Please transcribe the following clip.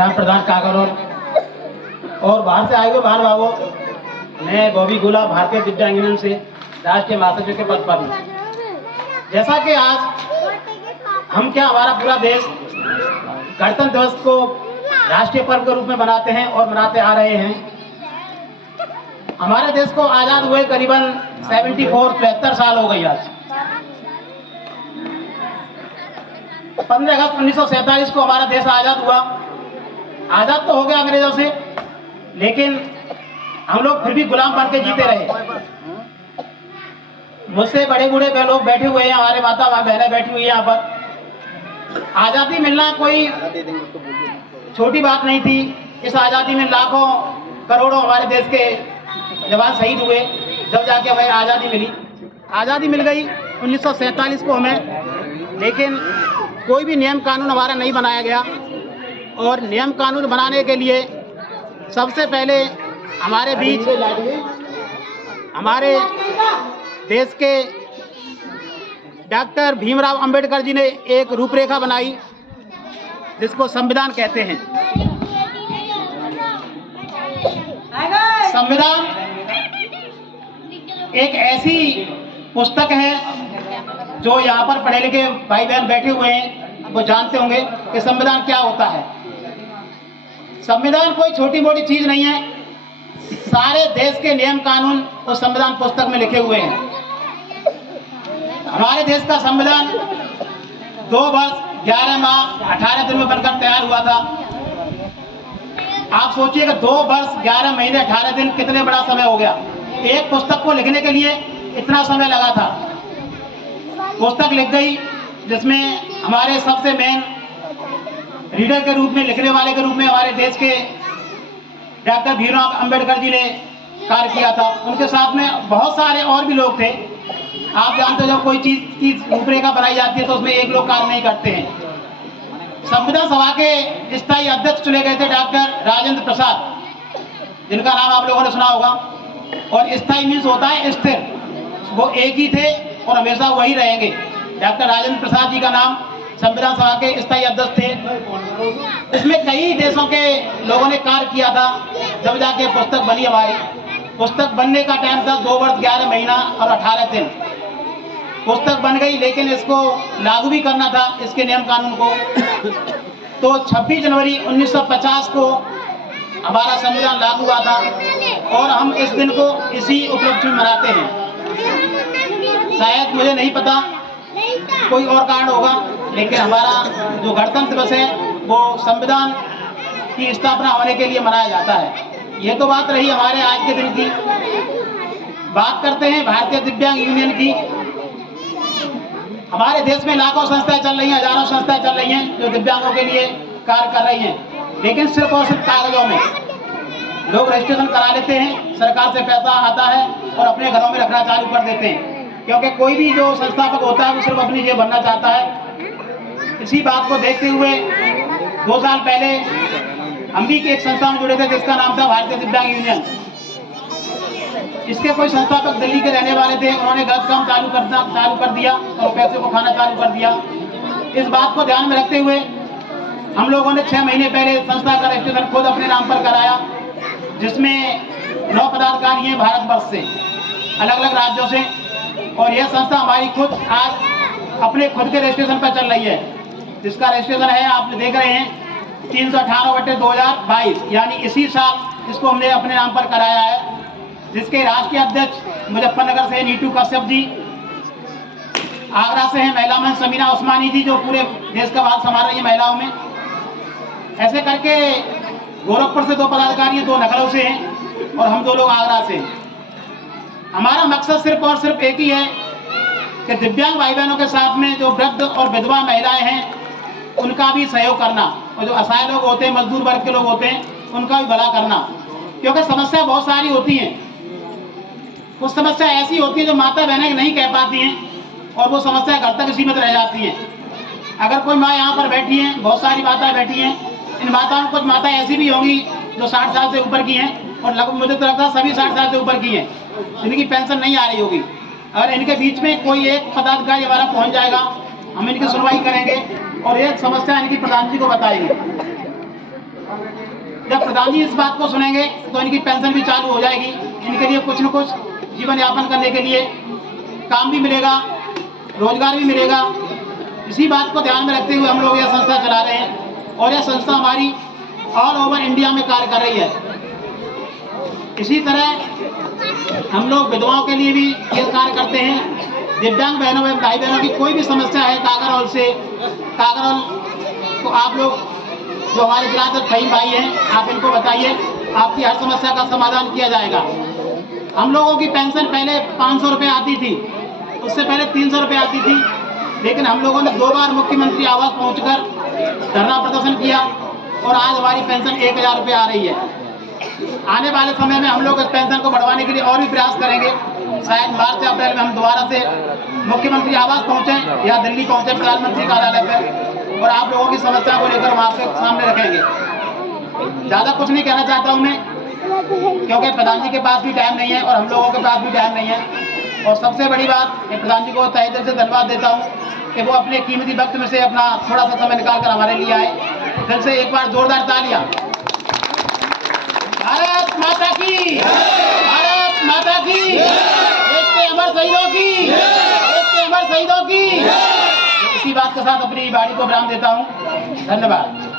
ग्राम प्रधान कागरोल और बाहर से आए हुए महानुभावों, मैं बॉबी गोला भारतीय दिव्यांग यूनियन से राष्ट्रीय महासचिव के पद पर हूँ। जैसा कि आज हमारा पूरा देश गणतंत्र दिवस को राष्ट्रीय पर्व के रूप में मनाते हैं और मनाते आ रहे हैं। हमारे देश को आज़ाद हुए करीबन 73 साल हो गई। आज 15 अगस्त 1947 को हमारा देश आज़ाद हुआ। आज़ाद तो हो गया अंग्रेजों से, लेकिन हम लोग फिर भी गुलाम बन के जीते रहे। मुझसे बड़े बूढ़े लोग बैठे हुए हैं, हमारे माता बहनें बैठी हुई हैं यहाँ पर। आज़ादी मिलना कोई छोटी बात नहीं थी। इस आज़ादी में लाखों करोड़ों हमारे देश के जवान शहीद हुए, जब जाके हमें आज़ादी मिली। आज़ादी मिल गई 1947 को हमें, लेकिन कोई भी नियम कानून हमारा नहीं बनाया गया। और नियम कानून बनाने के लिए सबसे पहले हमारे बीच हमारे देश के डॉक्टर भीमराव अंबेडकर जी ने एक रूपरेखा बनाई, जिसको संविधान कहते हैं। संविधान एक ऐसी पुस्तक है जो यहाँ पर पढ़े लिखे भाई बहन बैठे हुए हैं वो जानते होंगे कि संविधान क्या होता है। संविधान कोई छोटी मोटी चीज नहीं है। सारे देश के नियम कानून उस संविधान पुस्तक में लिखे हुए हैं। हमारे देश का संविधान 2 वर्ष 11 माह 18 दिन में बनकर तैयार हुआ था। आप सोचिए कि 2 वर्ष 11 महीने 18 दिन कितने बड़ा समय हो गया। एक पुस्तक को लिखने के लिए इतना समय लगा था। पुस्तक लिख गई, जिसमें हमारे सबसे मेन रीडर के रूप में, लिखने वाले के रूप में हमारे देश के डॉक्टर भीमराव अंबेडकर जी ने कार्य किया था। उनके साथ में बहुत सारे और भी लोग थे। आप जानते हो जब कोई चीज की रूपरेखा बनाई जाती है तो उसमें एक लोग कार्य नहीं करते हैं। संविधान सभा के स्थायी अध्यक्ष चुने गए थे डॉक्टर राजेंद्र प्रसाद, जिनका नाम आप लोगों ने सुना होगा। और स्थायी मीन्स होता है स्थिर, वो एक ही थे और हमेशा वही रहेंगे। डॉक्टर राजेंद्र प्रसाद जी का नाम संविधान सभा के स्थायी अध्यक्ष थे। इसमें कई देशों के लोगों ने कार्य किया था, जब जाके पुस्तक बनी। हमारी पुस्तक बनने का टाइम था 2 वर्ष 11 महीना और 18 दिन। पुस्तक बन गई, लेकिन इसको लागू भी करना था, इसके नियम कानून को। तो 26 जनवरी 1950 को हमारा संविधान लागू हुआ था और हम इस दिन को इसी उपलक्ष्य में मनाते हैं। शायद मुझे नहीं पता, कोई और कारण होगा, लेकिन हमारा जो गणतंत्र दिवस है वो संविधान की स्थापना होने के लिए मनाया जाता है। ये तो बात रही हमारे आज के दिन की। बात करते हैं भारतीय दिव्यांग यूनियन की। हमारे देश में लाखों संस्थाएं चल रही हैं, हजारों संस्थाएं चल रही हैं जो दिव्यांगों के लिए कार्य कर रही हैं, लेकिन सिर्फ और सिर्फ कागजों में। लोग रजिस्ट्रेशन करा लेते हैं, सरकार से पैसा आता है और अपने घरों में रखना चालू कर देते हैं, क्योंकि कोई भी जो संस्थापक होता है वो सिर्फ अपनी जेब भरना चाहता है। इसी बात को देखते हुए 2 साल पहले हम भी एक संस्था में जुड़े थे, जिसका नाम था भारतीय दिव्यांग यूनियन। इसके कोई संस्थापक दिल्ली के रहने वाले थे, उन्होंने गलत काम चालू कर दिया और पैसे को खाना चालू कर दिया। इस बात को ध्यान में रखते हुए हम लोगों ने 6 महीने पहले संस्था का रजिस्ट्रेशन खुद अपने नाम पर कराया, जिसमें 9 पदाधिकारी हैं भारतवर्ष से, अलग अलग राज्यों से। और यह संस्था हमारी खुद आज अपने खुद के रजिस्ट्रेशन पर चल रही है, जिसका रजिस्ट्रेशन है, आप देख रहे हैं, 318/2022, यानी इसी साल इसको हमने अपने नाम पर कराया है। जिसके राष्ट्रीय अध्यक्ष मुजफ्फरनगर से नीतू कश्यप जी, आगरा से हैं महिला मंच समीना उस्मानी जी, जो पूरे देश का भाग संभाल रही है महिलाओं में। ऐसे करके गोरखपुर से 2 पदाधिकारी हैं, 2 लखनऊ से हैं और हम 2 लोग आगरा से। हमारा मकसद सिर्फ और सिर्फ एक ही है कि दिव्यांग भाई बहनों के साथ में जो वृद्ध और विधवा महिलाएं हैं उनका भी सहयोग करना, और जो असहाय लोग होते हैं, मजदूर वर्ग के लोग होते हैं, उनका भी भला करना। क्योंकि समस्या बहुत सारी होती हैं। कुछ समस्या ऐसी होती है जो माता बहनें नहीं कह पाती हैं और वो समस्या घर तक सीमित रह जाती हैं। अगर कोई माँ यहाँ पर बैठी है, बहुत सारी माताएं बैठी हैं, इन माताओं कुछ माताएं ऐसी भी होंगी जो 60 साल से ऊपर की हैं, और लगभग मुझे तो लगता है सभी 60 साल से ऊपर की हैं, जिनकी पेंशन नहीं आ रही होगी। अगर इनके बीच में कोई एक पदाधिकारी हमारा पहुँच जाएगा, हम इनकी सुनवाई करेंगे और ये समस्या इनकी प्रधान जी को बताएंगे। जब प्रधान जी इस बात को सुनेंगे तो इनकी पेंशन भी चालू हो जाएगी, इनके लिए कुछ न कुछ जीवन यापन करने के लिए काम भी मिलेगा, रोजगार भी मिलेगा। इसी बात को ध्यान में रखते हुए हम लोग यह संस्था चला रहे हैं और यह संस्था हमारी ऑल ओवर इंडिया में कार्य कर रही है। इसी तरह हम लोग विधवाओं के लिए भी ये कार्य करते हैं। दिव्यांग बहनों एवं भाई बहनों की कोई भी समस्या है कागरौल से, कागरौल को आप लोग जो हमारे गिराज फहीम भाई हैं, आप इनको बताइए, आपकी हर समस्या का समाधान किया जाएगा। हम लोगों की पेंशन पहले 500 रुपये आती थी, उससे पहले 300 रुपये आती थी, लेकिन हम लोगों ने 2 बार मुख्यमंत्री आवास पहुंचकर धरना प्रदर्शन किया और आज हमारी पेंशन 1000 रुपये आ रही है। आने वाले समय में हम लोग इस पेंशन को बढ़वाने के लिए और भी प्रयास करेंगे। शायद मार्च या अप्रैल में हम दोबारा से मुख्यमंत्री आवास पहुंचे या दिल्ली पहुंचे प्रधानमंत्री कार्यालय पर, और आप लोगों की समस्या को लेकर वहाँ पे सामने रखेंगे। ज़्यादा कुछ नहीं कहना चाहता हूँ मैं, क्योंकि प्रधान जी के पास भी टाइम नहीं है और हम लोगों के पास भी टाइम नहीं है। और सबसे बड़ी बात, प्रधान जी को तहे दिल से धन्यवाद देता हूँ कि वो अपने कीमती वक्त में से अपना थोड़ा सा समय निकाल कर हमारे लिए आए। फिर से एक बार जोरदार तालियां। भारत माता की, भारत माता की, देश के अमर शहीदों की, देश के अमर शहीदों की। इसी बात के साथ अपनी वाणी को विराम देता हूँ। धन्यवाद।